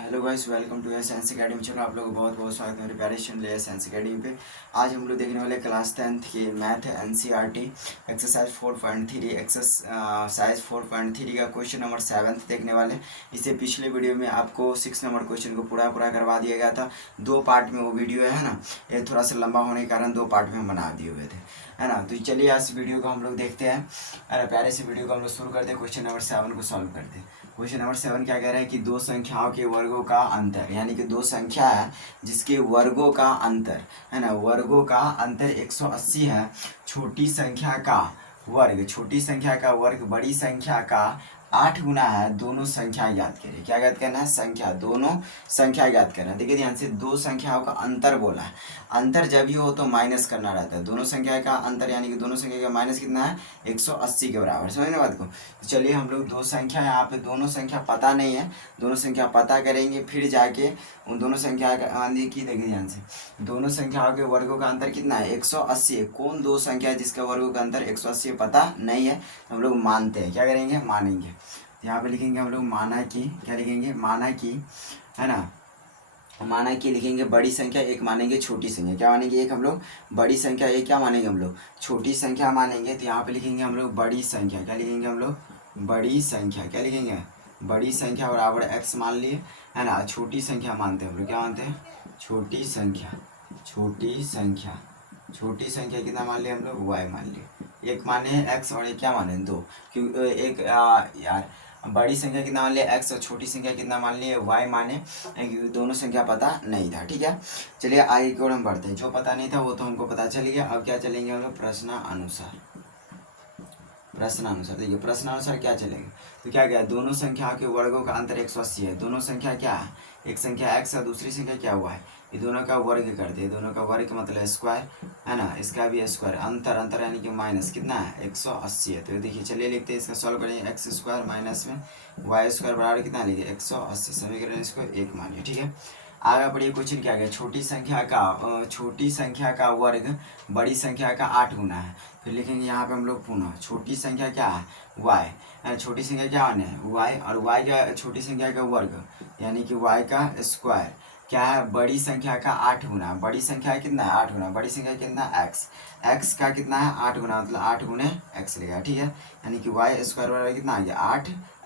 Hello guys, welcome to science academy. चलो आप लोगों को बहुत बहुत स्वागत है मेरे प्यारे चैनल है साइंस एकेडमी पे। आज हम लोग देखने वाले क्लास 10th की मैथ एनसीईआरटी एक्सरसाइज 4.3 एक्सरसाइज 4.3 का क्वेश्चन नंबर 7 देखने वाले। इससे पिछले वीडियो में आपको 6 नंबर क्वेश्चन को पूरा करवा दिया गया था। 2 पार्ट में वो वीडियो है ना, ये थोड़ा सा लंबा होने के कारण 2 पार्ट में हम बना दिए हुए थे, है ना। तो चलिए इस वीडियो को हम लोग देखते हैं, अरे प्यारे से वीडियो को हम लोग शुरू करते हैं। क्वेश्चन नंबर 7 को सॉल्व करते हैं। क्वेश्चन नंबर 7 क्या कह रहा है कि दो संख्याओं के वर्गों का अंतर, यानी कि दो संख्या है जिसके वर्गों का अंतर, है ना, वर्गों का अंतर 180 है। छोटी संख्या का छोटी संख्या का वर्ग बड़ी संख्या का 8 गुना है। दोनों संख्या ज्ञात करें। क्या ज्ञात करना है? संख्या, दोनों संख्या ज्ञात करना है। देखिए ध्यान से, दो संख्याओं का अंतर बोला है। अंतर जब भी हो तो माइनस करना रहता है। दोनों संख्या का अंतर यानी कि दोनों संख्या का माइनस कितना है? 180 के बराबर। समझ ना बात को। तो चलिए हम लोग दो संख्या, यहाँ पे दोनों संख्या पता नहीं है, दोनों संख्या पता करेंगे, फिर जाके उन दोनों संख्या का की देखिए ध्यान से, दोनों संख्याओं के वर्गों का अंतर कितना है? 180 है। कौन दो संख्या है जिसका वर्गों का अंतर 180 पता नहीं है? तो हम लोग मानते हैं। क्या करेंगे? मानेंगे। यहाँ पे लिखेंगे हम लोग माना कि, क्या लिखेंगे? माना कि, है ना, माना कि लिखेंगे बड़ी संख्या एक, मानेंगे छोटी संख्या। क्या मानेंगे? एक हम लोग बड़ी संख्या एक, क्या मानेंगे हम लोग? छोटी संख्या मानेंगे। तो यहाँ पे लिखेंगे हम लोग बड़ी संख्या। क्या लिखेंगे हम लोग? बड़ी संख्या। क्या लिखेंगे? बड़ी संख्या बराबर x मान लिए, है ना। छोटी संख्या मानते हैं हम लोग। क्या मानते हैं? छोटी संख्या। छोटी संख्या, छोटी संख्या कितना मान लिया हम लोग? y मान लिए। एक माने x और एक क्या माने? दो। क्यों एक यार, बड़ी संख्या कितना मान लिया? x और छोटी संख्या कितना मान लिए? y माने, क्योंकि दोनों संख्या पता नहीं था। ठीक है, चलिए आगे की ओर हम बढ़ते हैं। जो पता नहीं था वो तो हमको पता चल गया। अब क्या चलेंगे हम लोग? प्रश्नानुसार। प्रश्नानुसार देखिए, प्रश्नानुसार क्या चलेगा? तो क्या क्या, दोनों संख्याओं के वर्गों का अंतर 180 है। दोनों संख्या क्या है? एक संख्या x है, दूसरी संख्या क्या हुआ है? ये दोनों का वर्ग करते हैं। दोनों का वर्ग मतलब स्क्वायर, है ना। इसका भी स्क्वायर। अंतर, अंतर यानी कि माइनस कितना है? 180 है। तो देखिए चलिए लिखते हैं, इसका सॉल्व करेंगे। एक्स स्क्वायर माइनस में वाई स्क्वायर बराबर कितना लिखे? 180। समीकरण इसको एक मानिए। ठीक है, आगे बढ़िए। क्वेश्चन क्या गया? छोटी संख्या का वर्ग बड़ी संख्या का 8 गुना है। फिर लिखेंगे यहाँ पे हम लोग पुनः, छोटी संख्या क्या है? y। छोटी संख्या क्या माने? y, और y का छोटी संख्या का वर्ग यानी कि y का स्क्वायर क्या है? बड़ी संख्या का 8 गुना। बड़ी संख्या कितना है? 8 गुना। बड़ी संख्या कितना? x। x का कितना है? 8 गुना, मतलब 8 गुने x लिखा। ठीक है, यानी कि y स्क्वायर बराबर कितना आ गया?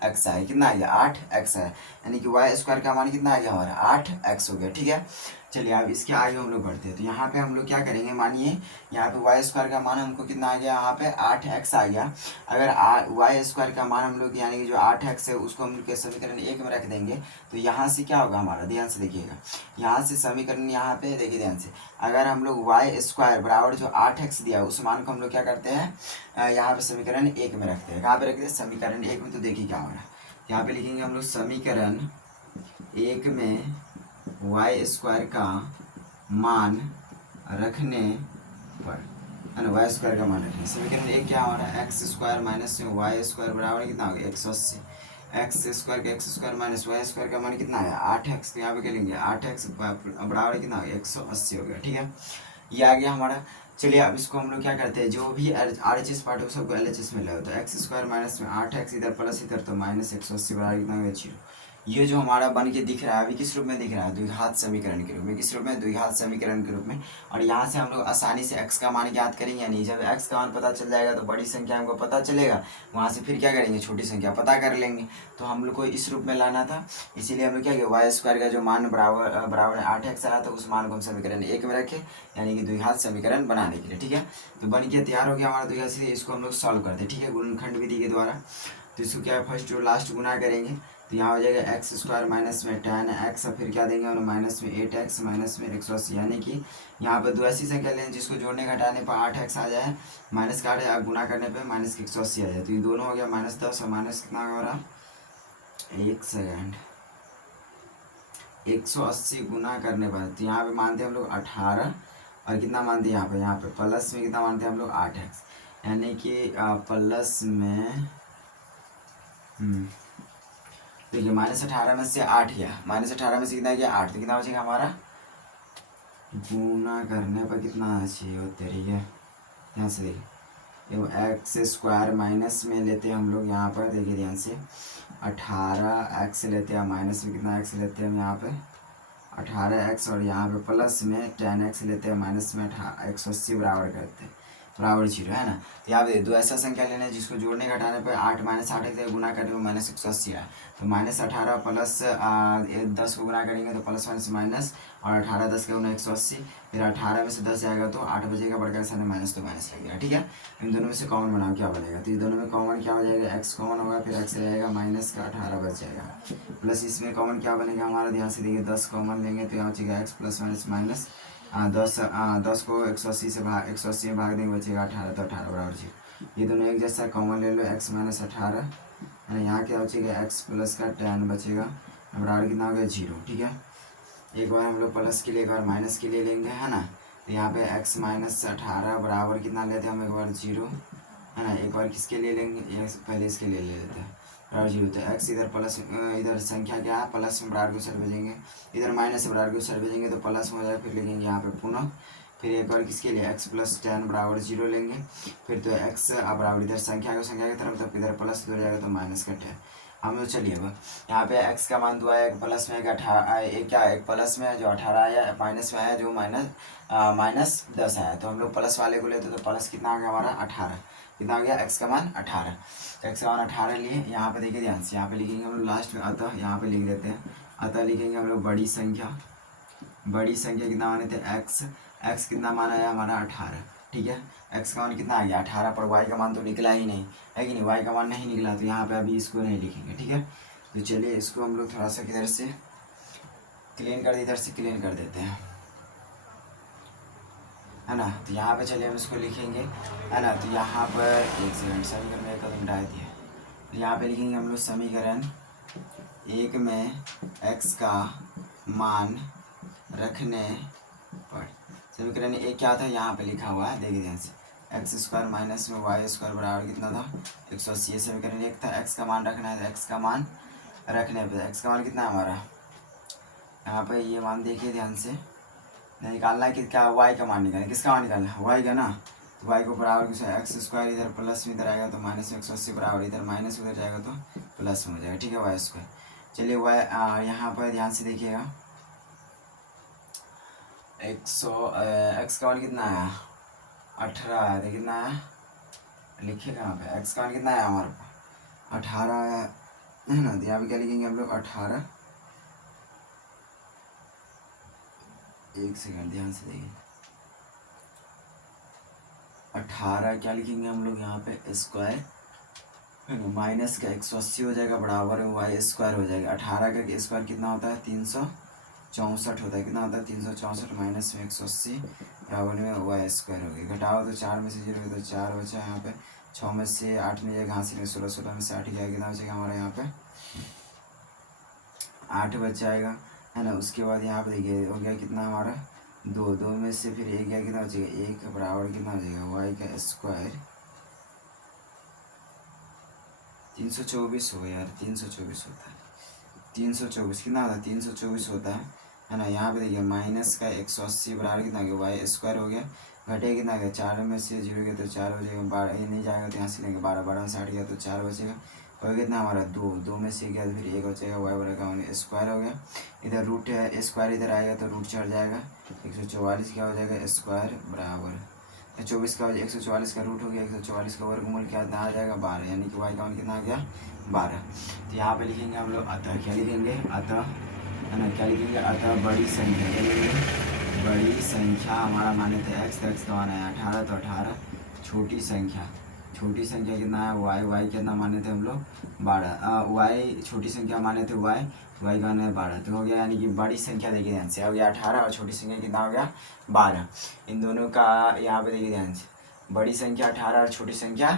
8x है। कितना आ गया? 8x है। यानी कि y स्क्वायर का मान कितना आ गया हमारा? 8x हो गया। ठीक है, चलिए अब इसके आगे हम लोग बढ़ते हैं। तो यहाँ पे हम लोग क्या करेंगे? मानिए यहाँ पे वाई स्क्वायर का मान हमको कितना आ गया? यहाँ पे 8x आ गया। अगर वाई स्क्वायर का मान हम लोग यानी कि जो 8x है उसको हम लोग के समीकरण एक में रख देंगे तो यहाँ से क्या होगा हमारा? ध्यान से देखिएगा, यहाँ से समीकरण, यहाँ पे देखिए ध्यान से, अगर हम लोग वाई स्क्वायर बराबर जो 8x दिया उस मान को हम लोग क्या करते हैं? यहाँ पे समीकरण एक में रखते हैं। कहाँ पे रखते हैं? समीकरण एक में। तो देखिए क्या हो रहा है, यहाँ पे लिखेंगे हम लोग समीकरण एक में वाई स्क्वायर का मान रखने पर, है ना, वाई स्क्वायर का मान रखने। समीकरण एक क्या हो रहा है? एक्स स्क्वायर माइनस में वाई स्क्वायर बराबर कितना हो गया? 180। एक्स स्क्वायर का x square minus y square का मान कितना है? 8x। तो यहाँ पे क्या लेंगे? 8x बराबर कितना हो गया? 180 हो गया। ठीक है, ये आ गया हमारा। चलिए अब इसको हम लोग क्या करते हैं, जो भी RHS पार्ट है सबको LHS में ले होता है। एक्स स्क्वायर माइनस में 8x, इधर प्लस इधर तो माइनस 180 बराबर कितना हो गया? 0। ये जो हमारा बन के दिख रहा है अभी किस रूप में दिख रहा है? द्विघात समीकरण के रूप में। किस रूप में? द्विघात समीकरण के रूप में। और यहाँ से हम लोग आसानी से x का मान ज्ञात करेंगे या नहीं। जब x का मान पता चल जाएगा तो बड़ी संख्या हमको पता चलेगा, वहाँ से फिर क्या करेंगे? छोटी संख्या पता कर लेंगे। तो हम लोग को इस रूप में लाना था, इसीलिए हम लोग क्या किया? वाई स्क्वायर का जो मान बराबर 8x आया तो उस मान को हम समीकरण एक में रखे, यानी कि द्विघात समीकरण बनाने के लिए। ठीक है, तो बन के तैयार हो गया हमारा द्विघात से। इसको हम लोग सॉल्व करते हैं। ठीक है, गुणनखंड विधि के द्वारा। तो इसको क्या है, फर्स्ट और लास्ट गुना करेंगे तो यहाँ हो जाएगा एक्स स्क्वायर माइनस में 10x, और फिर क्या देंगे हम माइनस में 8x माइनस में 180, यानी कि यहाँ पर दो ऐसी संख्या लें जिसको जोड़ने घटाने पर 8x आ जाए, माइनस का 8 गुना करने पर माइनस की 180 आ जाए। तो ये दोनों हो गया -10 और माइनस कितना हो रहा? एक सेकेंड, 180 गुना करने पर, तो यहाँ पे मानते हैं हम लोग 18, और कितना मानते हैं यहाँ पे प्लस में कितना मानते हैं हम लोग? 8x, यानी कि प्लस में देखिए -18 में से 8 गया, -18 में से कितना गया? 8। तो कितना बचेगा हमारा? गुना करने पर कितना चाहिए होते रही है? यहाँ से देखिए एक्स स्क्वायर माइनस में लेते हैं हम लोग यहाँ पर, देखिए ध्यान से 18x लेते हैं, माइनस में कितना x लेते हैं हम यहाँ पे 18x, और यहाँ पे प्लस में 10x लेते हैं, माइनस में 180 बराबर करते हैं, बराबर 0 है ना। तो यहाँ पे दो ऐसा संख्या लेना है जिसको जोड़ने घटाने पे 8 माइनस 8 से गुना करने में माइनस 180 है। तो माइनस 18 प्लस 10 को गुना करेंगे तो प्लस माइनस माइनस, और 18 10 का गुना 180, फिर 18 में से 10 जाएगा तो 8 बजेगा, बढ़कर सामने माइनस तो माइनस लगेगा, ठीक है। इन दोनों में से कॉमन बनाओ क्या बनेगा, तो ये दोनों में कॉमन क्या हो जाएगा, एक्स कॉमन होगा, फिर एक्स रहेगा माइनस का 18 बच जाएगा, प्लस इसमें कॉमन क्या बनेगा हमारा, ध्यान से देखिए 10 कॉमन लेंगे तो यहाँ बचेगा एक्स प्लस माइनस माइनस 10 को 180 से 180 में भाग देंगे बचेगा 18, तो 18 बराबर 0। ये दोनों एक जैसा कॉमन ले लो, एक्स माइनस 18 है, यहाँ क्या बचेगा एक्स प्लस का 10 बचेगा, बराबर कितना हो गया 0, ठीक है। एक बार हम लोग प्लस के लिए एक बार माइनस के लिए लेंगे है ना, तो यहाँ पे x माइनस 18 बराबर कितना लेते हैं हम, एक बार 0 है ना, एक बार किसके लिए लेंगे, पहले इसके लिए ले लेते हैं, बराबर 0। तो x इधर प्लस, इधर संख्या क्या है प्लस में बराबर को सर भेजेंगे, इधर माइनस से बराबर को सर भेजेंगे तो प्लस में हो जाएगा, फिर लिखेंगे यहाँ पे पुनः, फिर एक बार किसके लिए x प्लस 10 बराबर 0 लेंगे, फिर तो x बराबर इधर संख्या की तरफ, तो इधर प्लस हो जाएगा तो माइनस का 10। हम लोग चलिए अब यहाँ पे x का मान 2 आया, एक प्लस में 18, एक क्या एक प्लस में जो 18 आया, माइनस में आया जो माइनस 10 आया, तो हम लोग प्लस वाले को लेते तो प्लस कितना आ गया हमारा 18, कितना हो गया x का मान 18, तो x का मान 18 लिए। यहाँ पे देखिए ध्यान से, यहाँ पे लिखेंगे हम लोग लास्ट में अतः, यहाँ पे लिख देते हैं अतः, लिखेंगे हम लोग बड़ी संख्या कितना माने थे x कितना मान आया हमारा 18, ठीक है। x का मान कितना आ गया 18, पर y का मान तो निकला ही नहीं है कि नहीं, y का मान नहीं निकला, तो यहाँ पे अभी इसको नहीं लिखेंगे, ठीक है। तो चलिए इसको हम लोग थोड़ा सा किधर से क्लीन कर, इधर से क्लीन कर देते हैं है ना। तो यहाँ पे चलिए हम इसको लिखेंगे है ना, तो यहाँ पर एक सेकंड, समीकरण में एक कदम डाल दिया, तो यहाँ पे लिखेंगे हम लोग समीकरण 1 में x का मान रखने पर, समीकरण 1 क्या था यहाँ पे लिखा हुआ है, देखिए ध्यान से, एक्स स्क्वायर माइनस में वाई स्क्वायर बराबर कितना था 180, ये समीकरण 1 था। x का मान रखना है, x का मान रखने पे, x का मान कितना है हमारा, यहाँ पे ये मान देखिए ध्यान से, निकालना है कि क्या y का मान निकालना है, किसका मान निकालना है y का ना, तो y को बराबर किस, एक्स स्क्वायर इधर प्लस में इधर आएगा तो माइनस में 180 बराबर, इधर माइनस उधर जाएगा तो प्लस में हो जाएगा, ठीक है वाई स्क्वायर। चलिए y यहाँ पर ध्यान से देखिएगा, 100 एक्स का मान कितना है 18 है, तो कितना है लिखिए कहाँ पे, एक्स का मान कितना है हमारे पास 18 है ना, तो यहाँ पे क्या लिखेंगे हम लोग 18, एक सेकंड ध्यान से देखिए, 18 क्या लिखेंगे हम लोग यहाँ पे स्क्वायर है ना, माइनस का 180 हो जाएगा, बराबर है वाई स्क्वायर हो जाएगा, 18 का स्क्वायर कितना होता है 364 होता है, कितना होता है 364, माइनस में 180 बराबर में वाई स्क्वायर हो गया, घटाओ तो 4 में से 0 तो 4 बचा, यहाँ पे 6 में से 8 में जाएगा, घासी में 16, 16 में से 8 गया, कितना बचेगा हमारा यहाँ पे 8 बच जाएगा है ना। उसके बाद यहाँ पे देखिए हो गया कितना हमारा 2 में से फिर 1 गया, कितना बचेगा 1 बराबर कितना हो जाएगा वाई का स्क्वायर 324 हो गया यार, 324 होता है, 324 कितना होता है 324 होता है ना। यहाँ पे देखिए माइनस का 180 बराबर कितना हो गया वाई स्क्वायर हो गया, घटे कितना गया 4 में से 0 गया तो 4 हो जाएगा, 12 ये नहीं जाएगा तो यहाँ से लेंगे 12, 12 में से 8 गया तो 4 बचेगा, हो कितना हमारा 2 में से गया तो फिर 1 बचेगा, वाई बराबर का स्क्वायर हो गया, इधर रूट है स्क्वायर इधर आएगा तो रूट चढ़ जाएगा, 144 क्या हो जाएगा स्क्वायर बराबर 24 का 144 का रूट हो गया, 144 का वर्गमूल क्या आ जाएगा 12, यानी कि वाई का मान कितना आ गया 12। तो यहाँ पे लिखेंगे हम लोग अतः, क्या लिखेंगे अतः है ना, क्या लिखेंगे अतः बड़ी संख्या, क्या लिखेंगे बड़ी संख्या, हमारा माने थे एक्स, तो एक्स का मान है 18, तो 18, छोटी संख्या कितना है वाई कितना माने थे हम लोग 12, वाई छोटी संख्या माने थे वाई का मान है 12, तो हो गया, यानी कि बड़ी संख्या देखिए ध्यान से हो गया 18 और छोटी संख्या कितना हो गया 12, इन दोनों का यहाँ पे देखिए ध्यान से, बड़ी संख्या 18 और छोटी संख्या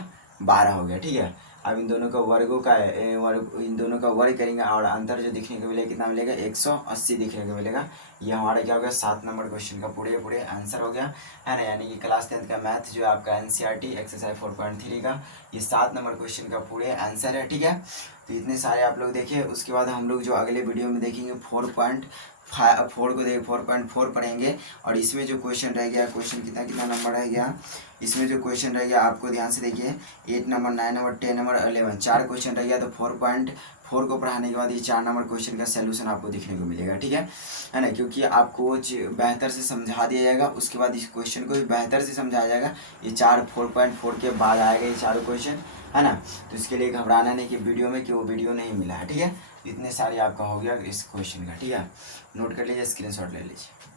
12 हो गया, ठीक है। अब इन दोनों का वर्गों का इन दोनों का वर्ग करेंगे और अंतर जो दिखने को मिलेगा कितना मिलेगा 180 दिखने को मिलेगा, ये हमारा क्या हो गया 7 नंबर क्वेश्चन का पूरे आंसर हो गया है ना। यानी कि क्लास 10th का मैथ जो आपका NCERT एक्सरसाइज 4.3 का ये 7 नंबर क्वेश्चन का पूरे आंसर है, ठीक है। तो इतने सारे आप लोग देखिए। उसके बाद हम लोग जो अगले वीडियो में देखेंगे 4.4 को देखिए 4.4 पढ़ेंगे। और इसमें जो क्वेश्चन रह गया, क्वेश्चन कितना कितना नंबर रह गया, इसमें जो क्वेश्चन रह गया आपको ध्यान से देखिए 8 नंबर, 9 नंबर, 10 नंबर, 11, 4 क्वेश्चन रह गया। तो 4.4 को पढ़ाने के बाद ये 4 नंबर क्वेश्चन का सोल्यूशन आपको दिखने को मिलेगा, ठीक है ना। क्योंकि आपको बेहतर से समझा दिया जाएगा, उसके बाद इस क्वेश्चन को भी बेहतर से समझाया जाएगा। ये 4.4 के बाद आएगा ये चारों क्वेश्चन, है ना। तो इसके लिए घबराना नहीं कि वीडियो में कि वो वीडियो नहीं मिला है, ठीक है। इतने सारे आपका हो गया इस क्वेश्चन का, ठीक है। नोट कर लीजिए, स्क्रीनशॉट ले लीजिए।